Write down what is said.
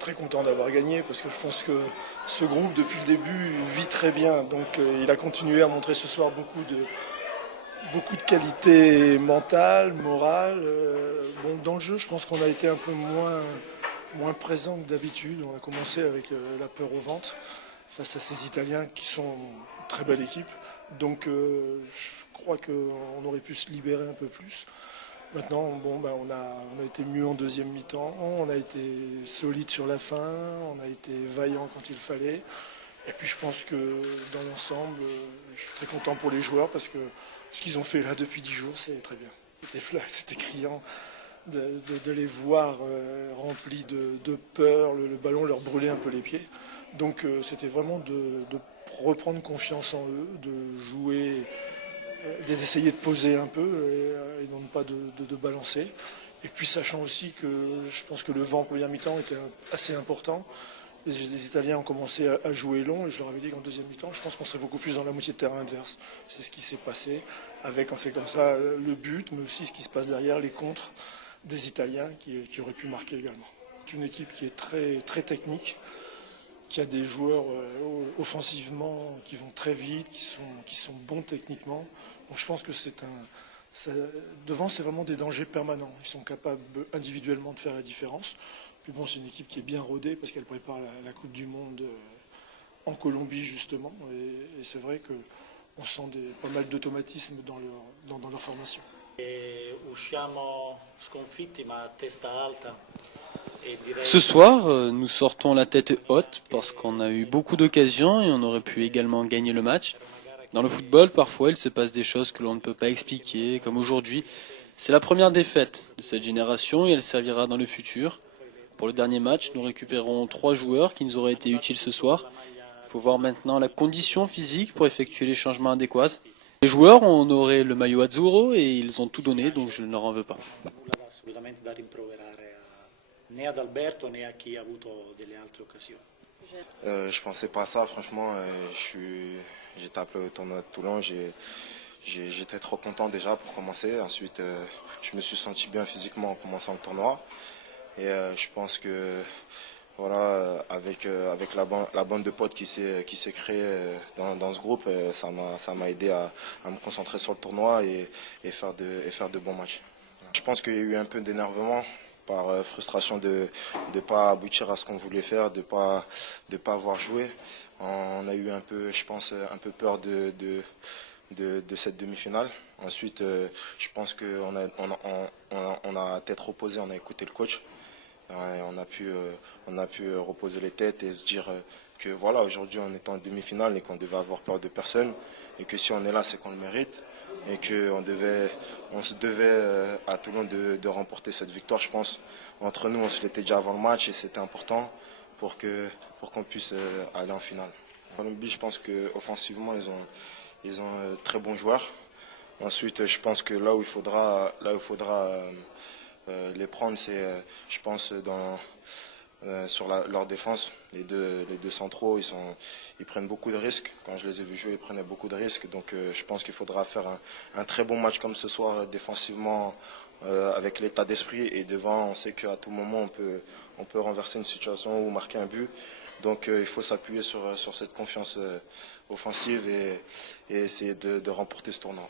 très content d'avoir gagné parce que je pense que ce groupe depuis le début vit très bien. Donc il a continué à montrer ce soir beaucoup de qualité mentale, morale. Bon, dans le jeu, je pense qu'on a été un peu moins présent que d'habitude. On a commencé avec la peur au ventre face à ces Italiens qui sont une très belle équipe. Donc je crois qu'on aurait pu se libérer un peu plus. Maintenant, bon, on a été mieux en deuxième mi-temps, on a été solide sur la fin, on a été vaillant quand il fallait. Et puis je pense que dans l'ensemble, je suis très content pour les joueurs parce que ce qu'ils ont fait là depuis 10 jours, c'est très bien. C'était flash, c'était criant de les voir remplis de peur, le ballon leur brûlait un peu les pieds. Donc c'était vraiment de reprendre confiance en eux, de jouer, d'essayer de poser un peu et non pas de balancer. Et puis sachant aussi que je pense que le vent en première mi-temps était assez important. Les Italiens ont commencé à jouer long et je leur avais dit qu'en deuxième mi-temps, je pense qu'on serait beaucoup plus dans la moitié de terrain adverse. C'est ce qui s'est passé avec, on sait comme ça, le but, mais aussi ce qui se passe derrière, les contres des Italiens qui auraient pu marquer également. C'est une équipe qui est très technique, qui a des joueurs offensivement qui vont très vite, qui sont bons techniquement. Donc je pense que devant, c'est vraiment des dangers permanents. Ils sont capables individuellement de faire la différence. Puis bon, c'est une équipe qui est bien rodée parce qu'elle prépare la Coupe du Monde en Colombie justement. Et c'est vrai qu'on sent pas mal d'automatisme dans leur formation. Ce soir, nous sortons la tête haute parce qu'on a eu beaucoup d'occasions et on aurait pu également gagner le match. Dans le football, parfois, il se passe des choses que l'on ne peut pas expliquer, comme aujourd'hui. C'est la première défaite de cette génération et elle servira dans le futur. Pour le dernier match, nous récupérons 3 joueurs qui nous auraient été utiles ce soir. Il faut voir maintenant la condition physique pour effectuer les changements adéquats. Les joueurs ont honoré le maillot azzurro et ils ont tout donné, donc je ne leur en veux pas. Je pensais pas à ça, franchement. J'étais appelé au tournoi de Toulon. J'étais trop content déjà pour commencer. Ensuite, je me suis senti bien physiquement en commençant le tournoi. Et je pense que voilà, avec la bande de potes qui s'est créée dans ce groupe, ça m'a aidé à me concentrer sur le tournoi et faire de bons matchs. Je pense qu'il y a eu un peu d'énervement par frustration de ne pas aboutir à ce qu'on voulait faire, de pas avoir joué. On a eu un peu, je pense, un peu peur de cette demi-finale. Ensuite, je pense qu'on a tête reposée, on a écouté le coach. On a pu reposer les têtes et se dire que voilà, aujourd'hui on est en demi-finale et qu'on devait avoir peur de personne et que si on est là, c'est qu'on le mérite et qu'on se devait à Toulon de remporter cette victoire. Je pense entre nous, on se l'était déjà avant le match et c'était important pour qu'on puisse aller en finale. Colombie, je pense qu'offensivement, ils ont très bons joueurs. Ensuite, je pense que là où il faudra les prendre, c'est, je pense, sur leur défense. Les deux centraux, ils prennent beaucoup de risques. Quand je les ai vus jouer, ils prenaient beaucoup de risques. Donc je pense qu'il faudra faire un très bon match comme ce soir, défensivement, avec l'état d'esprit. Et devant, on sait qu'à tout moment, on peut renverser une situation ou marquer un but. Donc il faut s'appuyer sur cette confiance offensive et essayer de remporter ce tournoi.